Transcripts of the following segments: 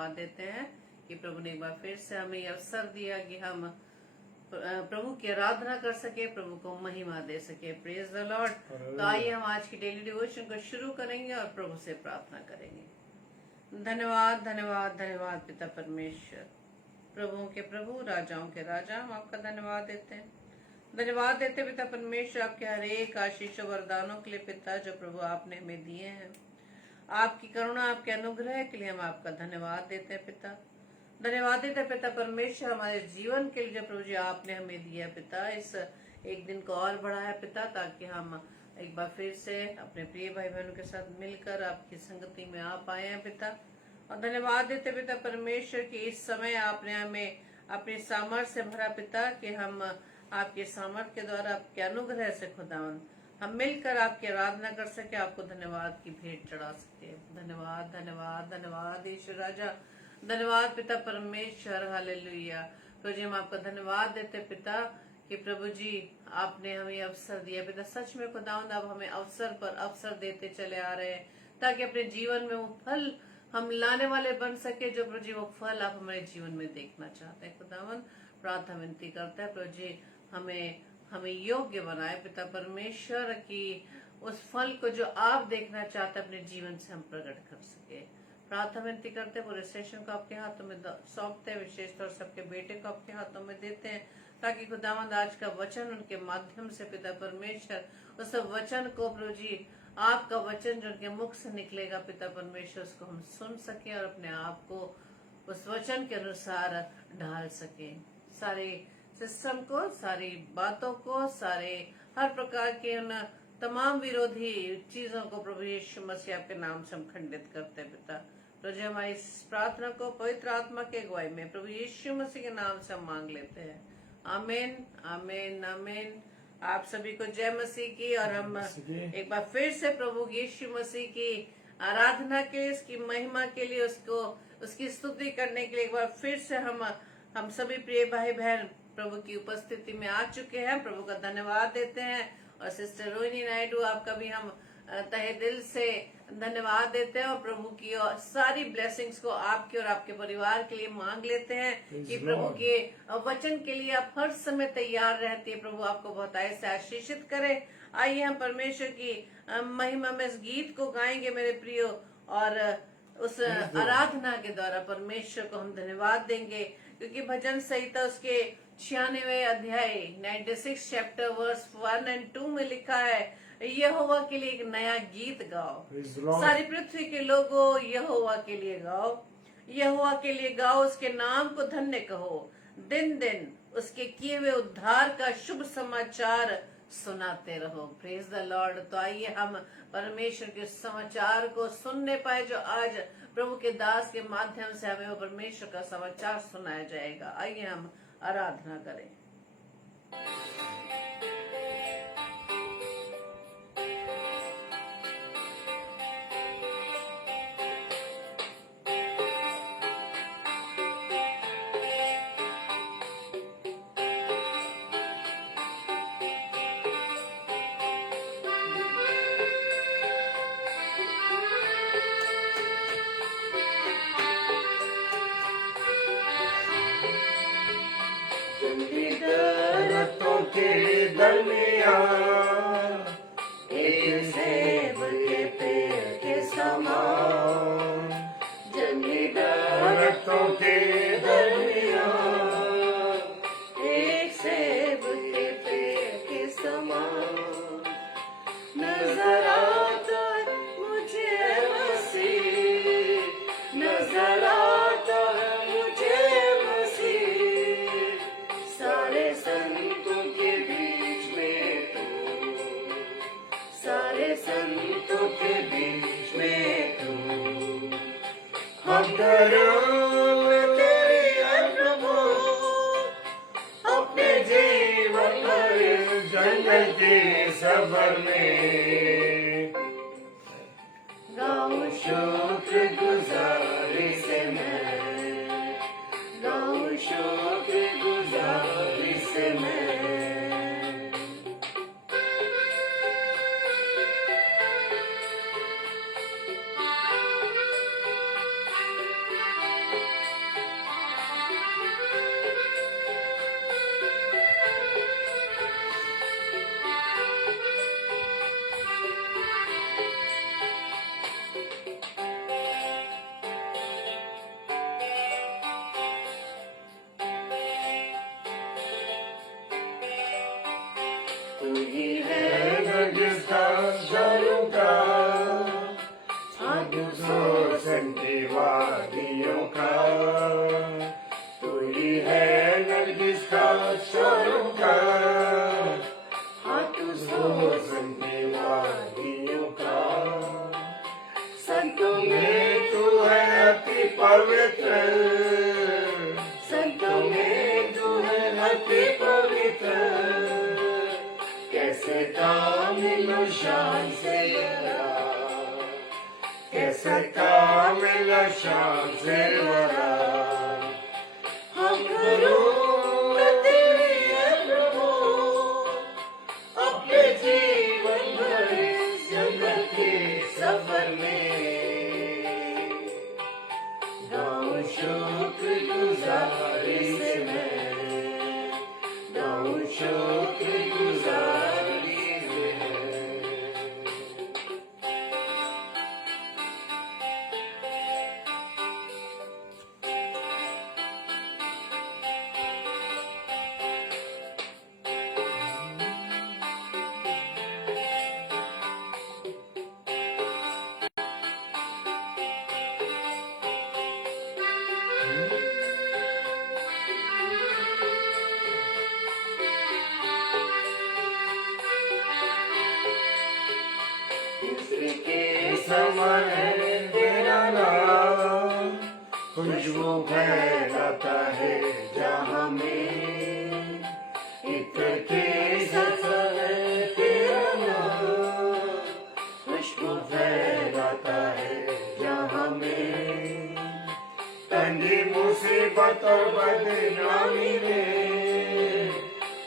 धन्यवाद देते हैं कि प्रभु ने एक बार फिर से हमें ये अवसर दिया कि हम प्रभु की आराधना कर सके, प्रभु को महिमा दे सके। Praise the Lord. तो आइए हम आज की डेली डिवोशन को शुरू करेंगे और प्रभु से प्रार्थना करेंगे। धन्यवाद धन्यवाद धन्यवाद पिता परमेश्वर, प्रभुओं के प्रभु, राजाओं के राजा, हम आपका धन्यवाद देते हैं। धन्यवाद देते पिता परमेश्वर आपके हर एक आशीष वरदानों के लिए पिता, जो प्रभु आपने हमें दिए हैं। आपकी करुणा, आपके अनुग्रह के लिए हम आपका धन्यवाद देते हैं पिता। धन्यवाद देते पिता परमेश्वर हमारे जीवन के लिए जो प्रभु जी आपने हमें दिया पिता, इस एक दिन को और बढ़ाया पिता, ताकि हम एक बार फिर से अपने प्रिय भाई बहनों के साथ मिलकर आपकी संगति में आ पाए हैं पिता। और धन्यवाद देते पिता परमेश्वर कि इस समय आपने हमें अपने सामर्थ्य से भरा पिता, कि हम आपके सामर्थ्य के द्वारा आपके अनुग्रह से खुदावन हम मिलकर आपकी आराधना कर सके, आपको धन्यवाद की भेंट चढ़ा सके। धन्यवाद धन्यवाद धन्यवाद ईश्वर राजा, धन्यवाद पिता परमेश्वर, हालेलुया। प्रभु जी हम आपका धन्यवाद देते पिता कि प्रभु जी आपने हमें अवसर दिया पिता। सच में खुदावंद आप हमें अवसर पर अवसर देते चले आ रहे हैं, ताकि अपने जीवन में वो फल हम लाने वाले बन सके, जो प्रभु जी वो फल आप हमारे जीवन में देखना चाहते हैं। खुदावंद प्रार्थना विनती करता है प्रभु जी हमें योग्य बनाए पिता परमेश्वर, की उस फल को जो आप देखना चाहते हैं अपने जीवन से हम प्रकट कर सके। प्रार्थना विनती करते पूरे सेशन को आपके हाथों में सौंपते हैं, विशेष तौर से आपके बेटे को आपके हाथों में देते हैं, ताकि खुदावंद आज का वचन उनके माध्यम से पिता परमेश्वर उस वचन को प्रभु जी आपका वचन जो उनके मुख से निकलेगा पिता परमेश्वर, उसको हम सुन सके और अपने आप को उस वचन के अनुसार ढाल सके। सारे सिस्टम को, सारी बातों को, सारे हर प्रकार के उन तमाम विरोधी चीजों को प्रभु यीशु मसीह आपके नाम से हम खंडित करते हैं पिता। तो जो हमारी इस प्रार्थना को पवित्र आत्मा के अगुवाई में प्रभु यीशु मसीह के नाम से हम मांग लेते हैं। आमीन आमीन आमीन। आप सभी को जय मसीह की। और हम एक बार फिर से प्रभु यीशु मसीह की आराधना के लिए, उसकी महिमा के लिए, उसकी स्तुति करने के लिए एक बार फिर से हम सभी प्रिय भाई बहन प्रभु की उपस्थिति में आ चुके हैं। प्रभु का धन्यवाद देते हैं। और सिस्टर रोहिणी नायडू आपका भी हम तहे दिल से धन्यवाद देते हैं, और प्रभु की और सारी ब्लेसिंग्स को आपके और आपके परिवार के लिए मांग लेते हैं कि प्रभु के वचन के लिए आप हर समय तैयार रहती है। प्रभु आपको बहुत ऐसे आशीषित करे। आइए हम परमेश्वर की महिमा में इस गीत को गाएंगे मेरे प्रियो, और उस आराधना के द्वारा परमेश्वर को हम धन्यवाद देंगे, क्योंकि भजन संहिता उसके 96वें अध्याय 96 चैप्टर वर्स 1 और 2 में लिखा है, यहोवा के लिए एक नया गीत गाओ, सारी पृथ्वी के लोगों यहोवा के लिए गाओ, यहोवा के लिए गाओ, उसके नाम को धन्य कहो, दिन दिन उसके किए हुए उद्धार का शुभ समाचार सुनाते रहो। Praise the Lord. तो आइए हम परमेश्वर के समाचार को सुनने पाए, जो आज प्रभु के दास के माध्यम से हमें वो परमेश्वर का समाचार सुनाया जाएगा। आइए हम आराधना करें। एक सेब के पेड़ के समान, जंगली दरख्तों के दरमियान, एक सेब के पेड़ के समान नजर आता है मुझे मसीह, नजर आता है मुझे मसीह, सारे संतों के बीच में तू, सारे संतों के बीच में तू, हम करेंगे तेरी हर प्रभु, अपने जीवन भर जंगल के सफर में गाऊं शुक्र गुजारी से मैं, गाऊं शुक्र गुजारी से मैं। पवित्र, संतों में तू है अति पवित्र। कैसे कामिलो शान से भरा, कैसे कामिलो शान से भरा। हम करूँ तेरी है प्रभु, अपने जीवन भर इस जगत के सफर में। गाऊं शुक्र गुजारी से मैं, गाऊं शुक्र गुजारी से मैं। के समान है तेरा नाम, खुशबू फैलाता है जहाँ में। इत्र के समान है तेरा नाम, खुशबू फैलाता है जहाँ में। तंगी मुसीबत और बदनामी में,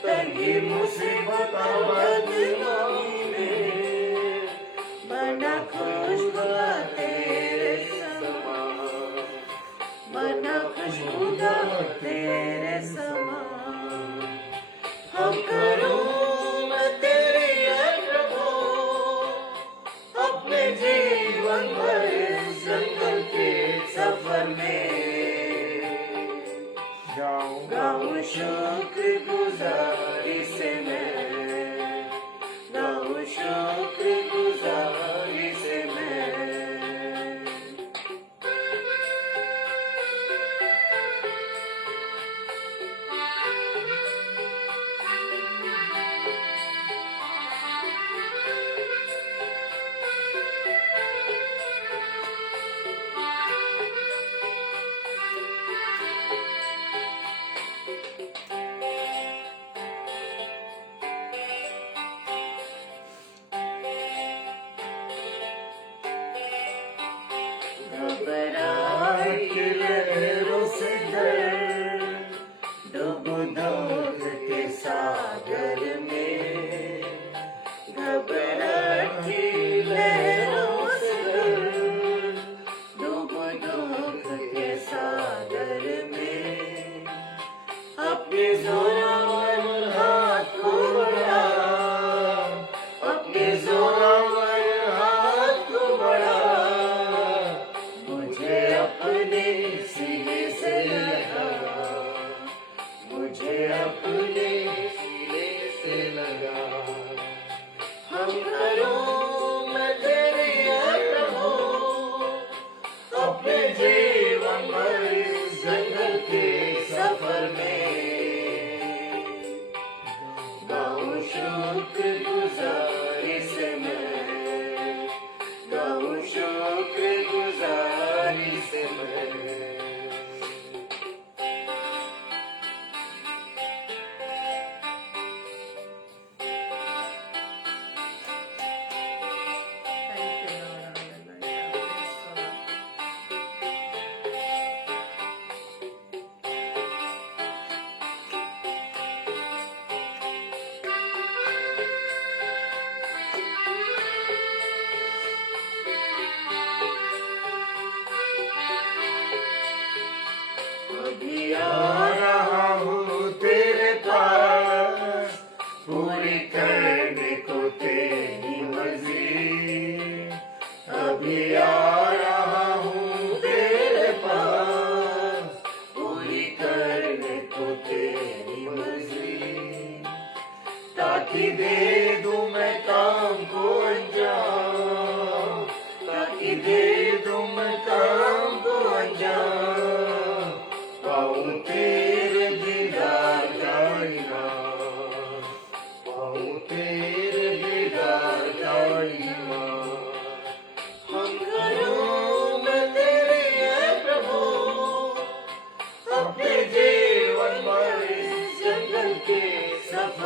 तंगी मुसीबत और बदनामी में, बना खुशबुदा तेरे समान, बना खुशबुदा तेरे समान। हम करूँ मैं तेरी है प्रभु, अपने जीवन भर इस जंगल के सफर में। गाऊं शुक्र गुजारी से मैं, गाऊं शुक्र गुजारी से मैं।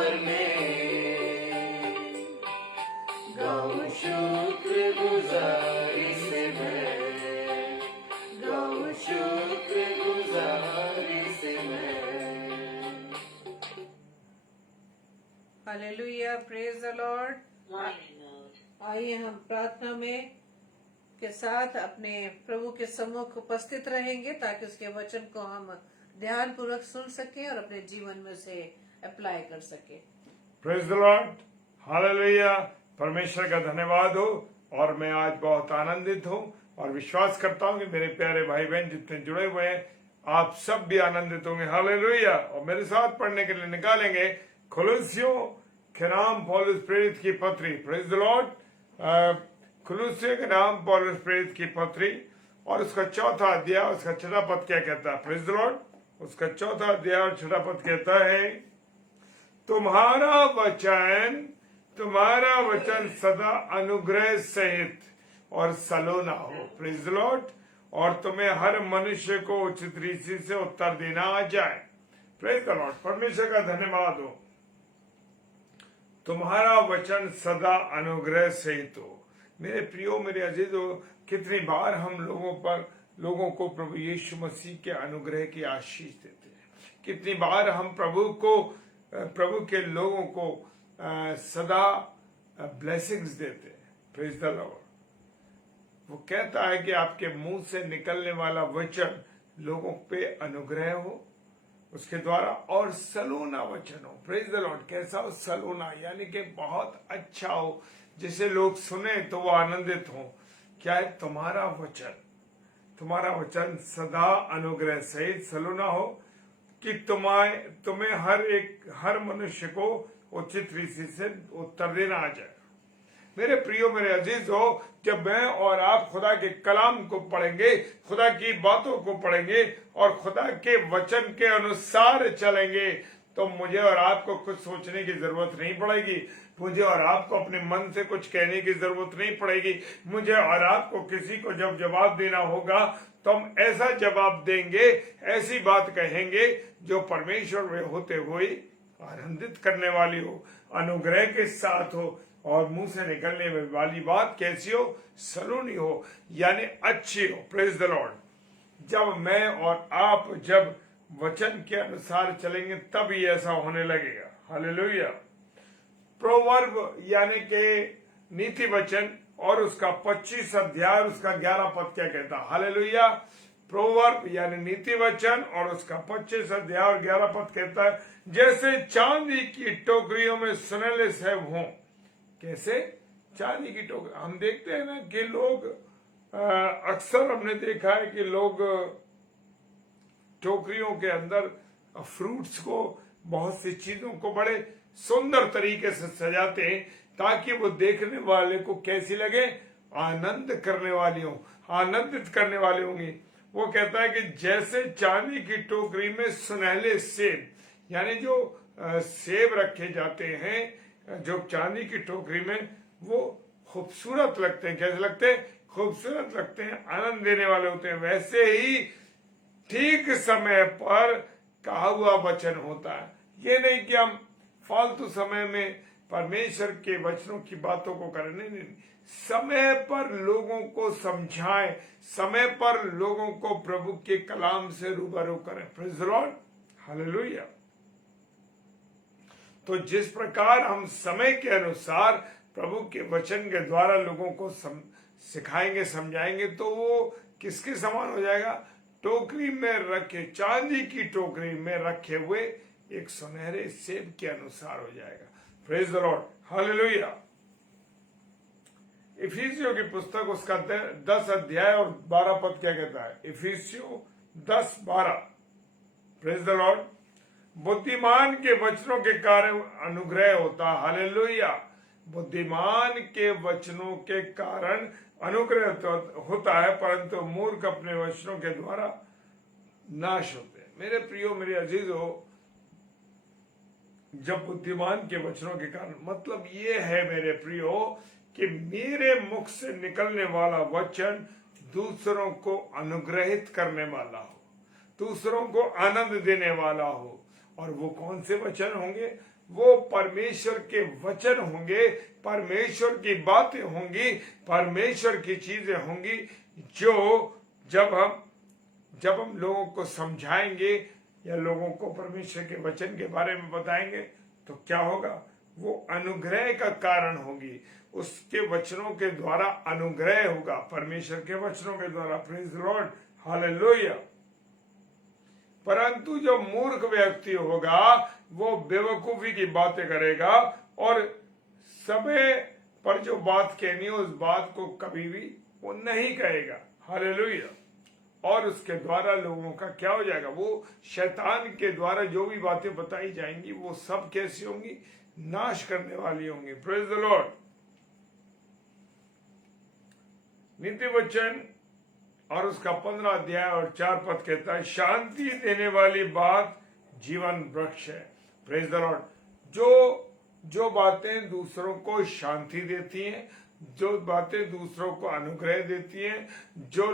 घर में गाऊं शुक्र गुजारी से मैं, गाऊं शुक्र गुजारी से मैं। Hallelujah, praise the Lord. आइए हम प्रार्थना में के साथ अपने प्रभु के सम्मुख उपस्थित रहेंगे ताकि उसके वचन को हम ध्यान पूर्वक सुन सकें और अपने जीवन में से अप्लाई कर सकें। Praise the Lord, hallelujah. परमेश्वर का धन्यवाद हो। और मैं आज बहुत आनंदित हूँ और विश्वास करता हूँ कि मेरे प्यारे भाई बहन जितने जुड़े हुए हैं आप सब भी आनंदित होंगे। हालेलुया। और मेरे साथ पढ़ने के लिए निकालेंगे कुलुस्सियों के नाम पौलुस प्रेरित की पत्री। Praise the Lord. कुलुस्सियों के नाम पौलुस प्रेरित की पत्री और उसका चौथा अध्याय उसका छठा पद क्या कहता है? Praise the Lord. उसका चौथा अध्याय और छठा पद कहता है, तुम्हारा वचन सदा अनुग्रह सहित और सलोना हो। Praise the Lord. और तुम्हें हर मनुष्य को उचित रीति से उत्तर देना आ जाए। Praise the Lord. परमेश्वर का धन्यवाद हो। तुम्हारा वचन सदा अनुग्रह सहित हो। मेरे प्रियो, मेरे अजीजों, कितनी बार हम लोगों को प्रभु यीशु मसीह के अनुग्रह की आशीष देते हैं। कितनी बार हम प्रभु के लोगों को सदा ब्लेसिंग्स देते हैं। Praise the Lord. वो कहता है कि आपके मुंह से निकलने वाला वचन लोगों पे अनुग्रह हो, उसके द्वारा, और सलोना वचन हो। Praise the Lord. कैसा हो? सलोना, यानी कि बहुत अच्छा हो, जिसे लोग सुने तो वो आनंदित हो। क्या है? तुम्हारा वचन सदा अनुग्रह सहित सलोना हो कि तुम्हें हर मनुष्य को उचित रीति से उत्तर देना आ जाए। मेरे प्रियो, मेरे अजीज हो, जब मैं और आप खुदा के कलाम को पढ़ेंगे, खुदा की बातों को पढ़ेंगे और खुदा के वचन के अनुसार चलेंगे तो मुझे और आपको कुछ सोचने की जरूरत नहीं पड़ेगी। मुझे और आपको अपने मन से कुछ कहने की जरूरत नहीं पड़ेगी। मुझे और आपको किसी को जब जवाब देना होगा तो हम ऐसा जवाब देंगे, ऐसी बात कहेंगे जो परमेश्वर में होते हुए आनंदित करने वाली हो, अनुग्रह के साथ हो, और मुंह से निकलने वाली बात कैसी हो? सलोनी हो, यानी अच्छी हो। Praise the Lord. जब मैं और आप जब वचन के अनुसार चलेंगे तब ही ऐसा होने लगेगा। हालेलुया। प्रोवर्ब यानी कि नीति वचन और उसका 25 अध्याय उसका 11 पद क्या कहता है? हालेलुया। प्रोवर्ब यानी नीति वचन और उसका 25 अध्याय और 11 पद कहता है, जैसे चांदी की टोकरियों में सुनहले सेब हों। कैसे? चांदी की टोकरी। हम देखते हैं ना कि लोग अक्सर हमने देखा है कि लोग टोकरियों के अंदर फ्रूट्स को, बहुत सी चीजों को बड़े सुंदर तरीके से सजाते हैं ताकि वो देखने वाले को कैसी लगे? आनंद करने वाली हो, आनंदित करने वाली होंगी। वो कहता है कि जैसे चांदी की टोकरी में सुनहले सेब, यानी जो सेब रखे जाते हैं जो चांदी की टोकरी में, वो खूबसूरत लगते हैं। कैसे लगते हैं? खूबसूरत लगते हैं, आनंद देने वाले होते हैं। वैसे ही ठीक समय पर कहा हुआ वचन होता है। ये नहीं कि हम फालतू समय में परमेश्वर के वचनों की बातों को करें, नहीं। समय पर लोगों को समझाएं, समय पर लोगों को प्रभु के कलाम से रूबरू करें। Praise the Lord. हालेलुया। तो जिस प्रकार हम समय के अनुसार प्रभु के वचन के द्वारा लोगों को सिखाएंगे, समझाएंगे, तो वो किसके समान हो जाएगा? टोकरी में रखे, चांदी की टोकरी में रखे हुए एक सुनहरे सेब के अनुसार हो जाएगा। Praise the Lord. हालेलुया। इफिसियों की पुस्तक उसका 10 अध्याय और 12 पद क्या कहता है? इफिसियों 10:12। Praise the Lord. बुद्धिमान के वचनों के कारण अनुग्रह होता। हालेलुया। बुद्धिमान के वचनों के कारण अनुग्रह होता है, परंतु मूर्ख अपने वचनों के द्वारा नाश होते हैं। मेरे प्रियो, मेरे अजीजों, जब बुद्धिमान के वचनों के कारण, मतलब ये है मेरे प्रियो कि मेरे मुख से निकलने वाला वचन दूसरों को अनुग्रहित करने वाला हो, दूसरों को आनंद देने वाला हो। और वो कौन से वचन होंगे? वो परमेश्वर के वचन होंगे, परमेश्वर की बातें होंगी, परमेश्वर की चीजें होंगी, जो जब हम लोगों को समझाएंगे या लोगों को परमेश्वर के वचन के बारे में बताएंगे तो क्या होगा, वो अनुग्रह का कारण होगी। उसके वचनों के द्वारा अनुग्रह होगा, परमेश्वर के वचनों के द्वारा। Praise the Lord, hallelujah. परंतु जो मूर्ख व्यक्ति होगा वो बेवकूफी की बातें करेगा और समय पर जो बात कहनी है उस बात को कभी भी वो नहीं कहेगा। हालेलुया। और उसके द्वारा लोगों का क्या हो जाएगा, वो शैतान के द्वारा जो भी बातें बताई जाएंगी वो सब कैसी होंगी, नाश करने वाली होंगी। Praise the Lord. नीति वचन और उसका 15 अध्याय और 4 पद कहता है, शांति देने वाली बात जीवन वृक्ष है। Praise the Lord. जो बातें दूसरों को शांति देती हैं, जो बातें दूसरों को अनुग्रह देती हैं, जो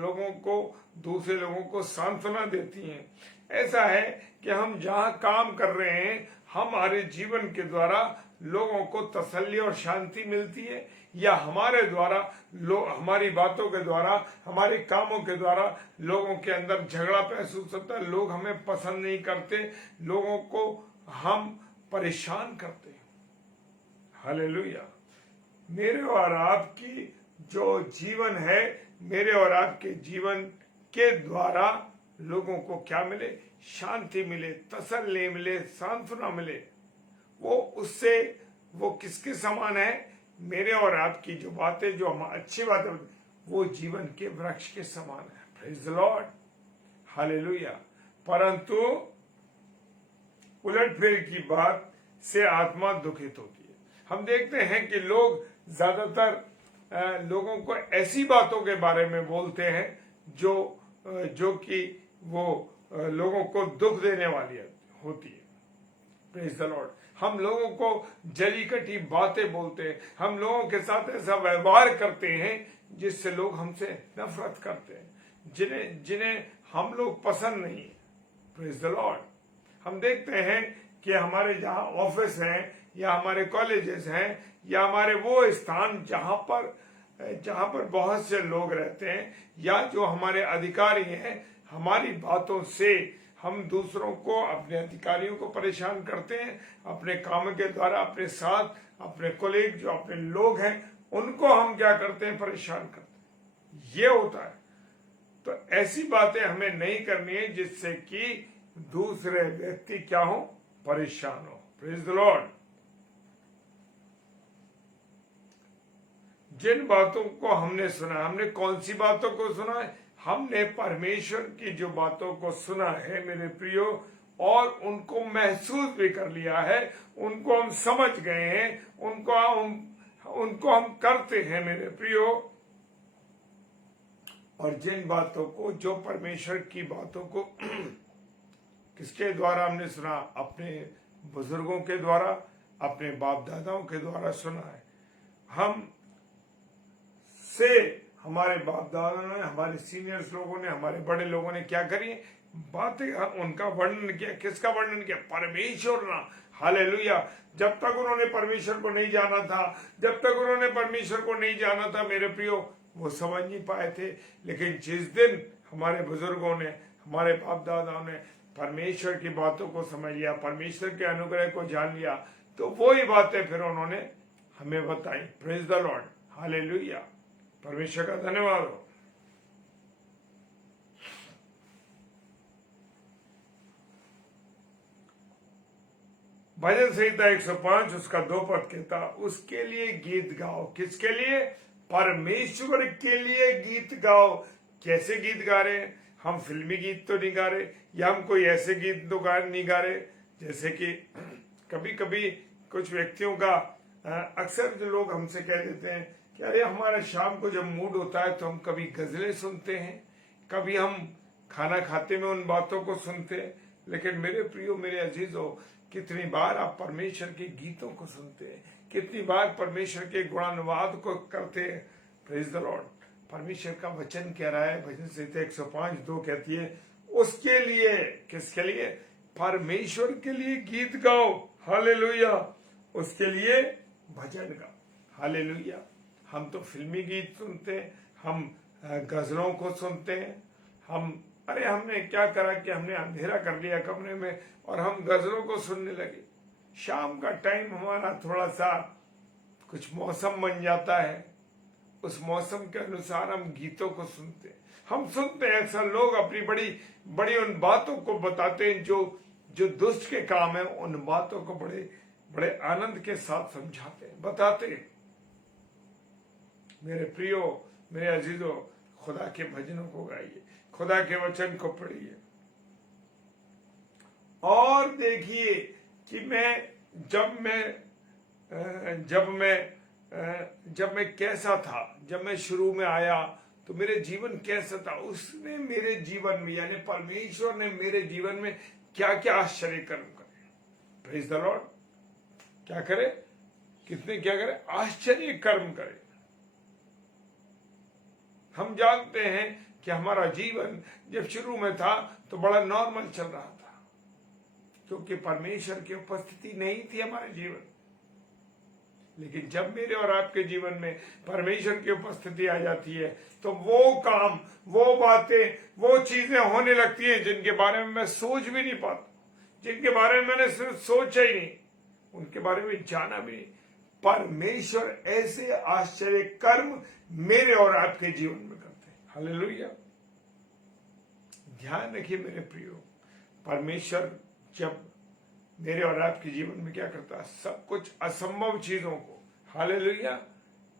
लोगों को दूसरे लोगों को सांत्वना देती हैं, ऐसा है कि हम जहां काम कर रहे हैं हमारे जीवन के द्वारा लोगों को तसल्ली और शांति मिलती है, या हमारे द्वारा हमारी बातों के द्वारा, हमारे कामों के द्वारा लोगों के अंदर झगड़ा महसूस होता है, लोग हमें पसंद नहीं करते, लोगों को हम परेशान करते हैं। हालेलुया। मेरे और आपकी जो जीवन है, मेरे और आपके जीवन के द्वारा लोगों को क्या मिले, शांति मिले, तसल्ली मिले, सांत्वना मिले। वो किसके समान है, मेरे और आपकी जो बातें, जो हम अच्छी बातें, वो जीवन के वृक्ष के समान है। Praise the Lord, hallelujah. परंतु उलटफेर की बात से आत्मा दुखित होती है। हम देखते हैं कि लोग ज्यादातर लोगों को ऐसी बातों के बारे में बोलते हैं जो कि वो लोगों को दुख देने वाली होती है। Praise the Lord. हम लोगों को जली कटी बातें बोलते हैं, हम लोगों के साथ ऐसा व्यवहार करते हैं जिससे लोग हमसे नफरत करते हैं, जिन्हें हम लोग पसंद नहीं है। Praise the Lord. हम देखते हैं कि हमारे जहां ऑफिस हैं या हमारे कॉलेजेस हैं या हमारे वो स्थान जहां पर बहुत से लोग रहते हैं या जो हमारे अधिकारी हैं, हमारी बातों से हम दूसरों को, अपने अधिकारियों को परेशान करते हैं, अपने काम के द्वारा अपने साथ, अपने कोलीग, जो अपने लोग हैं, उनको हम क्या करते हैं, परेशान करते हैं। ये होता है। तो ऐसी बातें हमें नहीं करनी है जिससे कि दूसरे व्यक्ति क्या हो, परेशान हो। Praise the Lord. जिन बातों को हमने सुना, हमने कौन सी बातों को सुना है, हमने परमेश्वर की जो बातों को सुना है मेरे प्रियो, और उनको महसूस भी कर लिया है, उनको हम समझ गए हैं, उनको हम करते हैं मेरे प्रियो। और जिन बातों को, जो परमेश्वर की बातों को किसके द्वारा हमने सुना, अपने बुजुर्गों के द्वारा, अपने बाप दादाओं के द्वारा सुना है। हमारे बाप दादा ने, हमारे सीनियर्स लोगों ने, हमारे बड़े लोगों ने क्या करी, बातें, उनका वर्णन किया। किसका वर्णन किया, परमेश्वर ना। हालेलुया। जब तक उन्होंने परमेश्वर को नहीं जाना था, मेरे प्रियो, वो समझ नहीं पाए थे। लेकिन जिस दिन हमारे बुजुर्गों ने, हमारे बाप दादाओं ने परमेश्वर की बातों को समझ लिया, परमेश्वर के अनुग्रह को जान लिया, तो वही बातें फिर उन्होंने हमें बताई। Praise the Lord, hallelujah. परमेश्वर का धन्यवाद हो। भजन संहिता 105 उसका 2 पद कहता, उसके लिए गीत गाओ। किसके लिए, परमेश्वर के लिए गीत गाओ। कैसे गीत गा रहे हैं हम? फिल्मी गीत तो नहीं गा रहे, या हम कोई ऐसे गीत तो नहीं गा रहे जैसे कि कभी कभी कुछ व्यक्तियों का अक्सर जो लोग हमसे कह देते हैं कि अरे हमारा शाम को जब मूड होता है तो हम कभी गजलें सुनते हैं, कभी हम खाना खाते में उन बातों को सुनते हैं। लेकिन मेरे प्रियो, मेरे अजीजों, कितनी बार आप परमेश्वर के गीतों को सुनते हैं, कितनी बार परमेश्वर के गुणानुवाद को करते हैं। Praise the Lord. परमेश्वर का वचन कह रहा है, भजन संहिता 105:2 कहती है, उसके लिए, किसके लिए, परमेश्वर के लिए गीत गाओ। हालेलुया। उसके लिए भजन गा। हालेलुया। हम तो फिल्मी गीत सुनते हैं, हम गजलों को सुनते हैं, हमने क्या करा कि हमने अंधेरा कर लिया कमरे में और हम गजलों को सुनने लगे। शाम का टाइम हमारा थोड़ा सा कुछ मौसम बन जाता है, उस मौसम के अनुसार हम गीतों को सुनते हैं। हम सुनते हैं अक्सर लोग अपनी बड़ी बड़ी उन बातों को बताते हैं जो दुष्ट के काम है, उन बातों को बड़े बड़े आनंद के साथ समझाते हैं, बताते हैं। मेरे प्रियो, मेरे अजीजों, खुदा के भजनों को गाइए, खुदा के वचन को पढ़िए और देखिए कि जब मैं कैसा था, जब मैं शुरू में आया तो मेरे जीवन कैसा था, उसने मेरे जीवन में यानी परमेश्वर ने मेरे जीवन में क्या क्या आश्चर्य कर्म करे। Praise the Lord. क्या करे? कितने क्या करे? आश्चर्य कर्म करे। हम जानते हैं कि हमारा जीवन जब शुरू में था तो बड़ा नॉर्मल चल रहा था, क्योंकि परमेश्वर की उपस्थिति नहीं थी हमारे जीवन। लेकिन जब मेरे और आपके जीवन में परमेश्वर की उपस्थिति आ जाती है तो वो काम, वो बातें, वो चीजें होने लगती हैं जिनके बारे में मैं सोच भी नहीं पाता, जिनके बारे में मैंने सिर्फ सोचा ही नहीं, उनके बारे में जाना भी नहीं। परमेश्वर ऐसे आश्चर्य कर्म मेरे और आपके जीवन में करते हैं। हालेलुया। ध्यान रखिए मेरे प्रियो, परमेश्वर जब मेरे और आपके जीवन में क्या करता है? सब कुछ असंभव चीजों को, हालेलुया,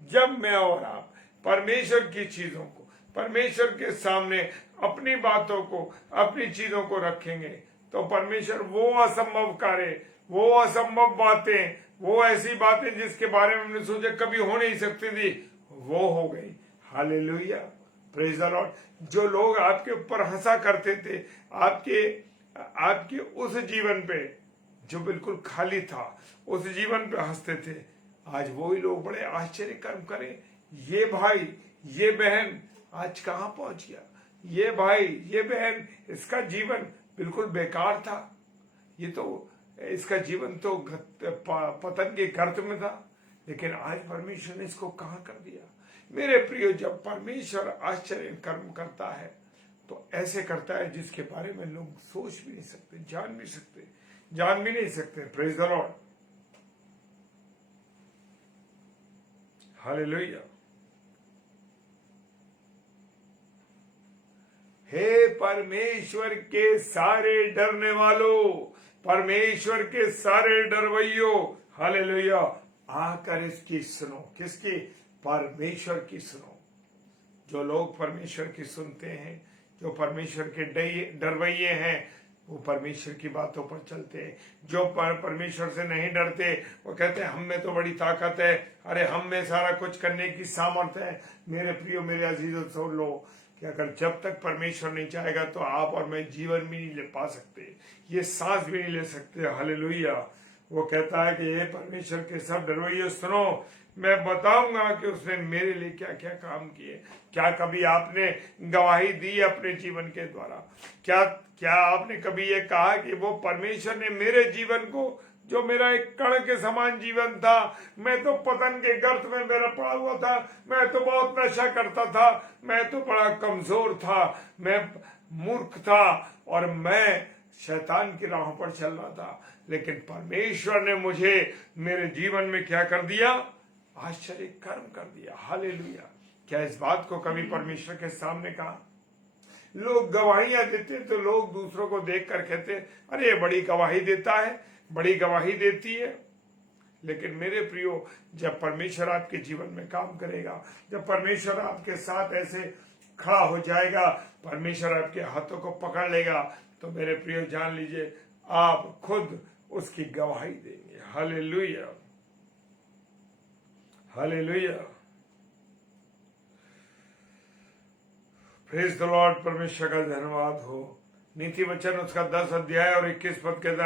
जब मैं और आप परमेश्वर की चीजों को, परमेश्वर के सामने अपनी बातों को, अपनी चीजों को रखेंगे तो परमेश्वर वो असंभव कार्य, वो असंभव बातें, वो ऐसी बातें जिसके बारे में हमने सोचा कभी हो नहीं सकती थी, वो हो गई। हालेलुया। Praise the Lord. जो लोग आपके ऊपर हंसा करते थे, आपके उस जीवन पे जो बिल्कुल खाली था, उस जीवन पे हंसते थे, आज वही लोग बड़े आश्चर्य कर्म करें। ये भाई, ये बहन आज कहां पहुंच गया? ये भाई, ये बहन, इसका जीवन बिल्कुल बेकार था, ये तो इसका जीवन तो पतन के गर्त में था, लेकिन आज परमेश्वर ने इसको कहां कर दिया। मेरे प्रियो, जब परमेश्वर आश्चर्य कर्म करता है तो ऐसे करता है जिसके बारे में लोग सोच भी नहीं सकते, जान भी नहीं सकते। Praise the Lord. हालेलुया। हे परमेश्वर के सारे डरने वालों, परमेश्वर के सारे डरवैयों, हालेलुया, आकर इसकी सुनो। किसकी? परमेश्वर की सुनो। जो लोग परमेश्वर की सुनते हैं, जो परमेश्वर के डरवैये हैं, वो परमेश्वर की बातों पर चलते हैं। जो परमेश्वर से नहीं डरते वो कहते हैं हम में तो बड़ी ताकत है, अरे हम में सारा कुछ करने की सामर्थ्य है। मेरे प्रियो, मेरे अजीजों, सुन लो कि अगर जब तक परमेश्वर नहीं चाहेगा तो आप और मैं जीवन भी नहीं ले पा सकते, ये सांस भी नहीं ले सकते। हालेलुया। वो कहता है कि ये परमेश्वर के सब डरवैये सुनो, मैं बताऊंगा कि उसने मेरे लिए क्या क्या काम किए। क्या कभी आपने गवाही दी अपने जीवन के द्वारा? क्या आपने कभी ये कहा कि वो परमेश्वर ने मेरे जीवन को, जो मेरा एक कण के समान जीवन था, मैं तो पतन के गर्त में मेरा पड़ा हुआ था, मैं तो बहुत नशा करता था, मैं तो बड़ा कमजोर था, मैं मूर्ख था और मैं शैतान की राहों पर चल रहा था, लेकिन परमेश्वर ने मुझे मेरे जीवन में क्या कर दिया? आश्चर्य कर्म कर दिया। हालेलुया। क्या इस बात को कभी परमेश्वर के सामने कहा? लोग गवाहियां देते तो लोग दूसरों को देख कर कहते अरे बड़ी गवाही देता है, बड़ी गवाही देती है। लेकिन मेरे प्रियो, जब परमेश्वर आपके जीवन में काम करेगा, जब परमेश्वर आपके साथ ऐसे खड़ा हो जाएगा, परमेश्वर आपके हाथों को पकड़ लेगा, तो मेरे प्रियो जान लीजिए आप खुद उसकी गवाही देंगे। Hallelujah, hallelujah, praise the Lord. परमेश्वर का धन्यवाद हो। नीति वचन उसका 10 अध्याय और 21 पद के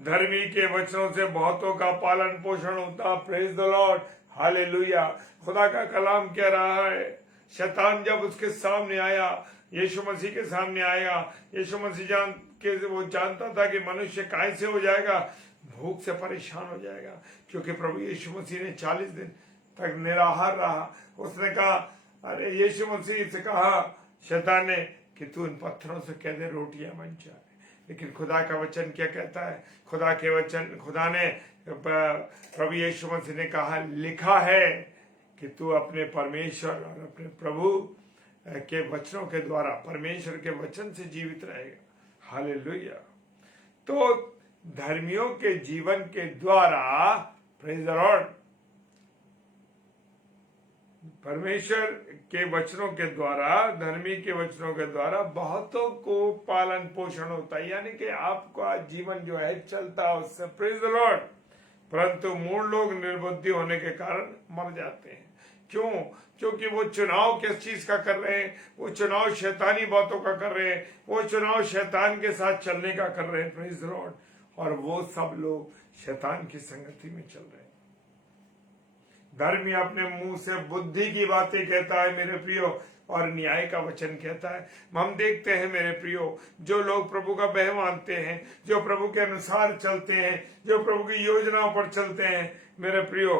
धर्मी के वचनों से बहुतों का पालन पोषण होता। Praise the Lord, hallelujah. खुदा का कलाम कह रहा है, शैतान जब उसके सामने आया, यीशु मसीह के सामने आया, यीशु मसीह वो जानता था कि मनुष्य काय से हो जाएगा, भूख से परेशान हो जाएगा, क्योंकि प्रभु यीशु मसीह ने 40 दिन तक निराहार रहा। उसने कहा, अरे यीशु मसीह से कहा शैतान ने कि तू इन पत्थरों से कह दे रोटियां बन जाए, लेकिन खुदा का वचन क्या कहता है? खुदा ने प्रभु यीशु मसीह ने कहा, लिखा है कि तू अपने परमेश्वर और अपने प्रभु के वचनों के द्वारा, परमेश्वर के वचन से जीवित रहेगा। हालेलुया। तो धर्मियों के जीवन के द्वारा, प्रेज द लॉर्ड, परमेश्वर के वचनों के द्वारा, धर्मी के वचनों के द्वारा बहुतों को पालन पोषण होता है, यानी कि आपका जीवन जो है चलता है उससे, प्रेज द लॉर्ड। परंतु मूल लोग निर्बुद्धि होने के कारण मर जाते हैं। क्यों? क्योंकि वो चुनाव किस चीज का कर रहे हैं? वो चुनाव शैतानी बातों का कर रहे हैं, वो चुनाव शैतान के साथ चलने का कर रहे हैं, प्रेज द लॉर्ड। और वो सब लोग शैतान की संगति में चल रहे हैं। धर्मी अपने मुंह से बुद्धि की बातें कहता है मेरे प्रियो, और न्याय का वचन कहता है। हम देखते हैं मेरे प्रियो, जो लोग प्रभु का बह मानते हैं, जो प्रभु के अनुसार चलते हैं, जो प्रभु की योजनाओं पर चलते हैं, मेरे प्रियो,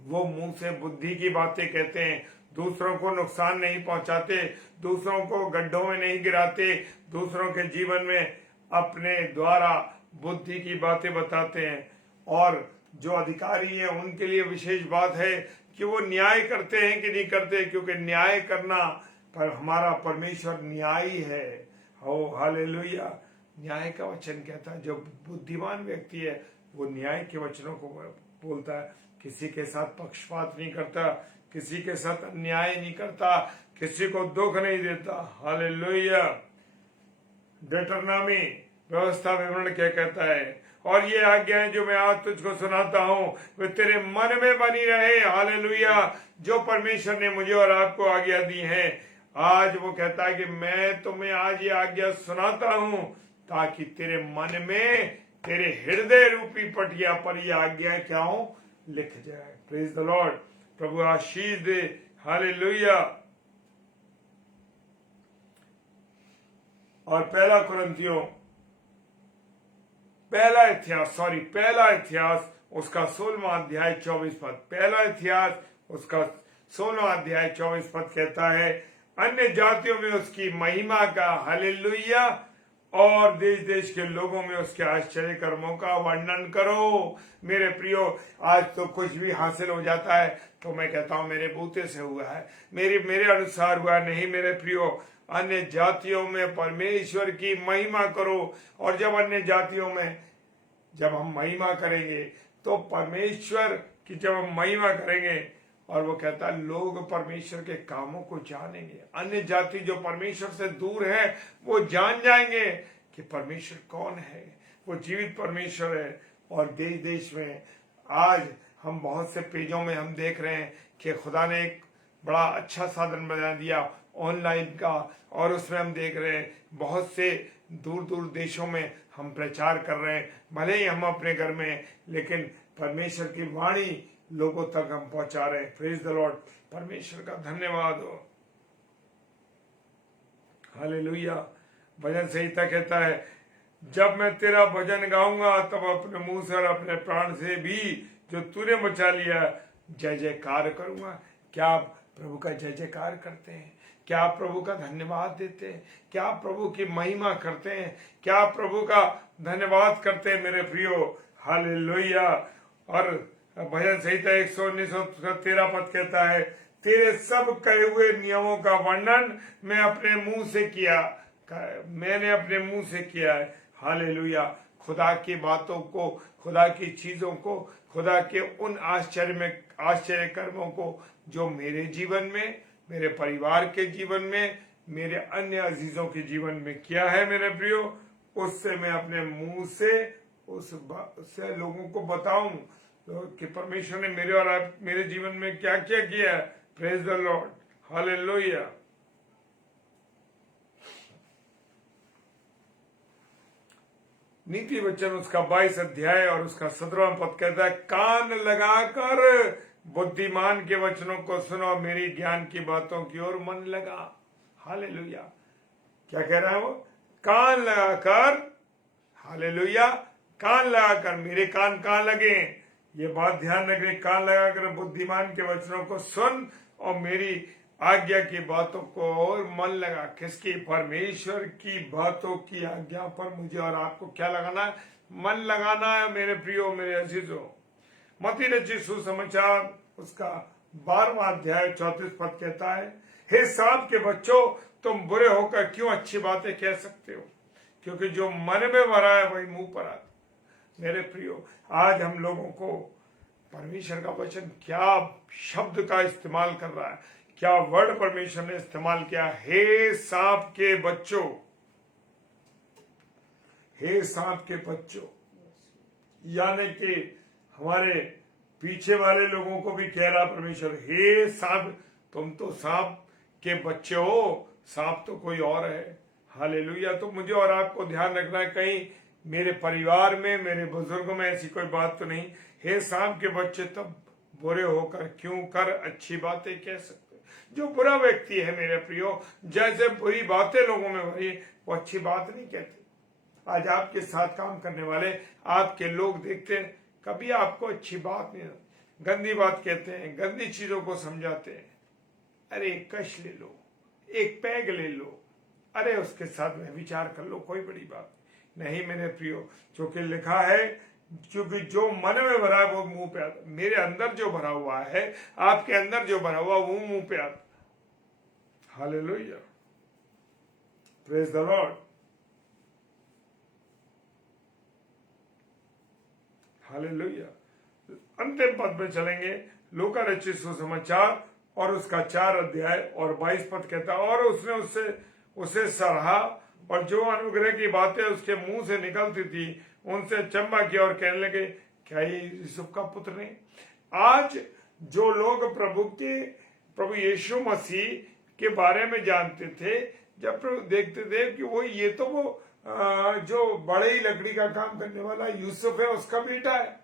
वो मुंह से बुद्धि की बातें कहते हैं, दूसरों को नुकसान नहीं पहुंचाते, दूसरों को गड्ढों में नहीं गिराते, दूसरों के जीवन में अपने द्वारा बुद्धि की बातें बताते हैं। और जो अधिकारी हैं उनके लिए विशेष बात है कि वो न्याय करते हैं कि नहीं करते, क्योंकि न्याय करना पर हमारा परमेश्वर न्यायी है। हो हालेलुया। न्याय का वचन कहता है, जो बुद्धिमान व्यक्ति है वो न्याय के वचनों को बोलता है, किसी के साथ पक्षपात नहीं करता, किसी के साथ अन्याय नहीं करता, किसी को दुख नहीं देता। हालेलुया। डेटरनामी व्यवस्था विवरण क्या कहता है? और ये आज्ञाएं जो मैं आज तुझको सुनाता हूं वे तेरे मन में बनी रहे। हालेलुया। जो परमेश्वर ने मुझे और आपको आज्ञा दी है, आज वो कहता है कि मैं तुम्हें आज ये आज्ञा सुनाता हूं ताकि तेरे मन में, तेरे हृदय रूपी पटिया पर ये आज्ञाएं क्या हो, लिख जाए। Praise the Lord. Prabhu Ashish they. Hallelujah. और पहला इतिहास उसका 16वां अध्याय 24 पद, पहला इतिहास उसका 16वां अध्याय 24 पद कहता है, अन्य जातियों में उसकी महिमा का हालेलुया, और देश देश के लोगों में उसके आश्चर्य कर्मों का वर्णन करो। मेरे प्रियो, आज तो कुछ भी हासिल हो जाता है तो मैं कहता हूं मेरे बूते से हुआ है, मेरे अनुसार हुआ नहीं। मेरे प्रियो, अन्य जातियों में परमेश्वर की महिमा करो। और जब अन्य जातियों में जब हम महिमा करेंगे तो परमेश्वर की जब हम महिमा करेंगे, और वो कहता है लोग परमेश्वर के कामों को जानेंगे। अन्य जाति जो परमेश्वर से दूर है वो जान जाएंगे कि परमेश्वर कौन है, वो जीवित परमेश्वर है। और देश देश में आज हम बहुत से पेजों में हम देख रहे हैं कि खुदा ने एक बड़ा अच्छा साधन बना दिया ऑनलाइन का, और उसमें हम देख रहे हैं बहुत से दूर दूर देशों में हम प्रचार कर रहे हैं। भले ही हम अपने घर में, लेकिन परमेश्वर की वाणी लोगों तक हम पहुंचा रहे हैं। Praise the Lord. परमेश्वर का धन्यवाद हो। हालेलुया। भजन संहिता कहता है, जब मैं तेरा भजन गाऊंगा तब अपने मुंह से और अपने प्राण से भी जो तूने बचा लिया जय जयकार करूंगा। क्या आप प्रभु का जय जयकार करते हैं? क्या आप प्रभु का धन्यवाद देते हैं? क्या आप प्रभु की महिमा करते हैं? क्या आप प्रभु का धन्यवाद करते हैं मेरे प्रियो? हालेलुया। और भजन संहिता 119 पद कहता है, तेरे सब कहे हुए नियमों का वर्णन मैंने अपने मुंह से किया है। हालेलुया। खुदा की बातों को, खुदा की चीजों को, खुदा के उन आश्चर्य कर्मों को जो मेरे जीवन में, मेरे परिवार के जीवन में, मेरे अन्य अजीजों के जीवन में किया है मेरे प्रियो, उससे मैं अपने मुंह से लोगों को बताऊं कि परमेश्वर ने मेरे और आप मेरे जीवन में क्या क्या किया है। Praise the Lord. हालेलुया। नीति वचन उसका 22 अध्याय और उसका 17वां पद कहता है, कान लगाकर बुद्धिमान के वचनों को सुनो, मेरी ज्ञान की बातों की ओर मन लगा। हालेलुया। क्या कह रहा है वो? कान लगाकर, हालेलुया, कान लगाकर, मेरे कान कहाँ लगे, ये बात ध्यान रखने, कान लगाकर बुद्धिमान के वचनों को सुन और मेरी आज्ञा की बातों को और मन लगा। किसकी? परमेश्वर की बातों की आज्ञा पर मुझे और आपको क्या लगाना है? मन लगाना है मेरे प्रियो, मेरे अजीजों। मत्ती रचित सुसमाचार उसका 12वां अध्याय 34 पद कहता है, हे सांप के बच्चों, तुम बुरे होकर क्यों अच्छी बातें कह सकते हो? क्योंकि जो मन में भरा है वही मुंह पर आता। मेरे प्रियो, आज हम लोगों को परमेश्वर का वचन क्या शब्द का इस्तेमाल कर रहा है, क्या वर्ड परमेश्वर ने इस्तेमाल किया? हे सांप के बच्चों, हे सांप के बच्चों, यानी कि हमारे पीछे वाले लोगों को भी कह रहा परमेश्वर, हे सांप, तुम तो सांप के बच्चे हो, सांप तो कोई और है। हालेलुया। तो मुझे और आपको ध्यान रखना है, कहीं मेरे परिवार में, मेरे बुजुर्गों में ऐसी कोई बात तो नहीं। हे सांप के बच्चे, तब बुरे होकर क्यों कर अच्छी बातें कह सकते? जो बुरा व्यक्ति है मेरे प्रियो, जैसे बुरी बातें लोगों में भरी, वो अच्छी बात नहीं कहते। आज आपके साथ काम करने वाले आपके लोग देखते हैं, कभी आपको अच्छी बात नहीं, गंदी बात कहते हैं, गंदी चीजों को समझाते हैं। अरे एक कश ले लो, एक पैग ले लो, अरे उसके साथ में विचार कर लो, कोई बड़ी बात नहीं मेरे प्रियो। क्योंकि लिखा है, क्योंकि जो मन में भरा है वो मुंह पे आता। मेरे अंदर जो भरा हुआ है, आपके अंदर जो भरा हुआ वो मुंह पे आता। Hallelujah, praise the Lord, hallelujah. अंतिम पद में चलेंगे, लूका रचित सुसमाचार और उसका 4 अध्याय और 22 पद कहता है, और उसने उसे सराहा और जो अनुग्रह की बातें उसके मुंह से निकलती थी उनसे चंबा किया और कहने लगे, क्या ये यूसुफ का पुत्र नहीं? आज जो लोग प्रभु यीशु मसीह के बारे में जानते थे, जब देखते थे कि वो ये तो वो जो बड़े ही लकड़ी का काम करने वाला यूसुफ है, उसका बेटा है,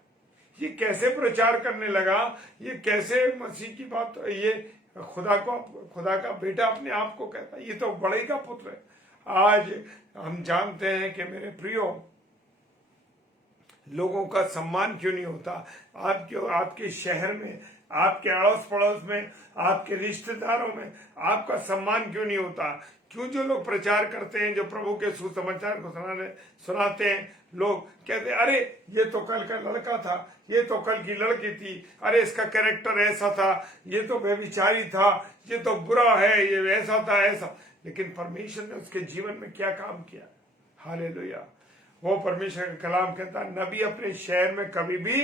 ये कैसे प्रचार करने लगा, ये कैसे मसीह की बात, ये खुदा का बेटा अपने आप को कहता है, ये तो बड़े का पुत्र है। आज हम जानते हैं कि मेरे प्रियो, लोगों का सम्मान क्यों नहीं होता? आपके शहर में, आपके अड़ोस पड़ोस में, आपके रिश्तेदारों में आपका सम्मान क्यों नहीं होता? क्यों जो लोग प्रचार करते हैं, जो प्रभु के सुसमाचार को सुनाते हैं, लोग कहते हैं, अरे ये तो कल का लड़का था, ये तो कल की लड़की थी, अरे इसका कैरेक्टर ऐसा था, ये तो व्यभिचारी था, ये तो बुरा है, ये ऐसा था ऐसा। लेकिन परमेश्वर ने उसके जीवन में क्या काम किया? हालेलुया। वो परमेश्वर का कलाम कहता, नबी अपने शहर में कभी भी,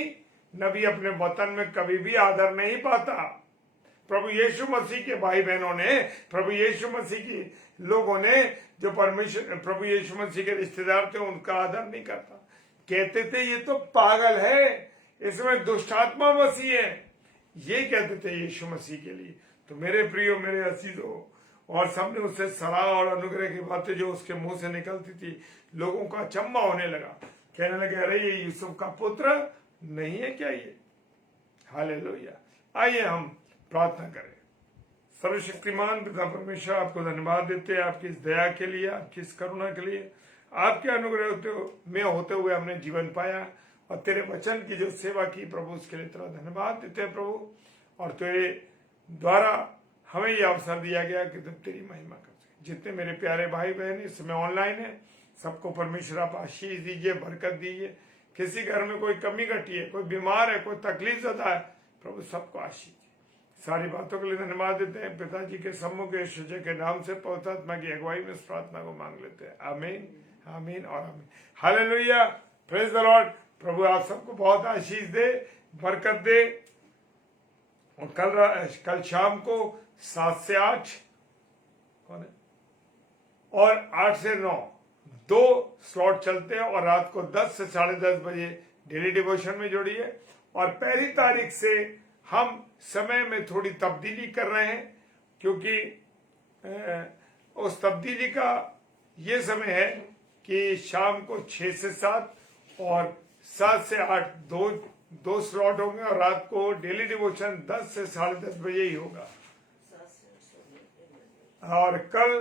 नबी अपने वतन में कभी भी आदर नहीं पाता। प्रभु यीशु मसीह के भाई बहनों ने, प्रभु यीशु मसीह की लोगों ने, जो प्रभु यीशु मसीह के रिश्तेदार थे, उनका आदर नहीं करता। कहते थे ये तो पागल है, इसमें दुष्टात्मा मसीह है, ये कहते थे यीशु मसीह के लिए। तो मेरे प्रियो, मेरे अजीजों, और सबने उससे सलाह और अनुग्रह की बातें जो उसके मुंह से निकलती थी, लोगों का अचंभा होने लगा, कहने लगे, अरे ये यूसुफ का पुत्र नहीं है क्या ये? हालेलुया। आइए हम प्रार्थना करें। सर्वशक्तिमान पिता परमेश्वर, आपको धन्यवाद देते हैं आपकी इस दया के लिए, आपकी इस करुणा के लिए। आपके अनुग्रह में होते हुए हमने जीवन पाया, और तेरे वचन की जो सेवा की प्रभु, उसके लिए तेरा धन्यवाद देते हैं प्रभु। और तेरे द्वारा हमें यह अवसर दिया गया कि तुम तेरी महिमा कर सके। जितने मेरे प्यारे भाई बहन इस समय ऑनलाइन है, सबको परमेश्वर आप आशीष दीजिए, बरकत दीजिए। किसी घर में कोई कमी घटी है, कोई बीमार है, कोई तकलीफ ज़्यादा है, प्रभु सबको आशीष दीजिए। सारी बातों के लिए धन्यवाद देते हैं। पिताजी के सम्मुख यीशु के नाम से पवित्र आत्मा की अगुवाई में इस प्रार्थना को मांग लेते हैं। आमीन, आमीन और आमीन। Hallelujah, praise the Lord. प्रभु आप सबको बहुत आशीष दे, बरकत दे। और कल शाम को 7 से 8 कौन है, और 8 से 9 2 स्लॉट चलते हैं, और रात को 10 से 10:30 बजे डेली डिवोशन में जोड़िए। और 1 तारीख से हम समय में थोड़ी तब्दीली कर रहे हैं, क्योंकि उस तब्दीली का ये समय है कि शाम को 6 से 7 और 7 से 8 दो स्लॉट होंगे, और रात को डेली डिवोशन 10 से 10:30 बजे ही होगा। और कल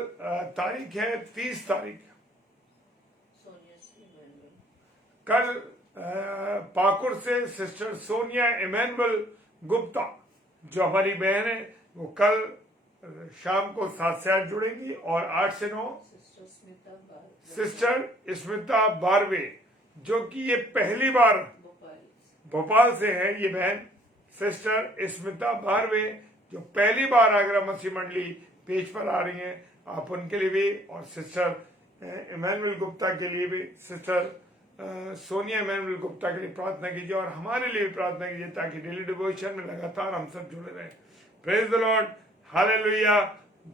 तारीख है 30 तारीख, कल पाकुड़ से सिस्टर सोनिया इमैनुअल गुप्ता जो हमारी बहन है, वो कल शाम को 7 से 8 जुड़ेंगी, और 8 से 9 सिस्टर स्मिता बारवे, जो कि ये पहली बार भोपाल से है। ये बहन सिस्टर स्मिता बारवे जो पहली बार आगरा मसीह मंडली पेज पर आ रही हैं, आप उनके लिए भी, और सिस्टर इमैनुअल गुप्ता के लिए भी, सिस्टर सोनिया इमैनुअल गुप्ता के लिए प्रार्थना कीजिए, और हमारे लिए भी प्रार्थना कीजिए ताकि डेली डिवोशन में लगातार हम सब जुड़े रहें। प्रेज द लॉर्ड, हालेलुया,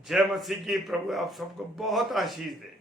जय मसीह की। प्रभु आप सबको बहुत आशीष दे।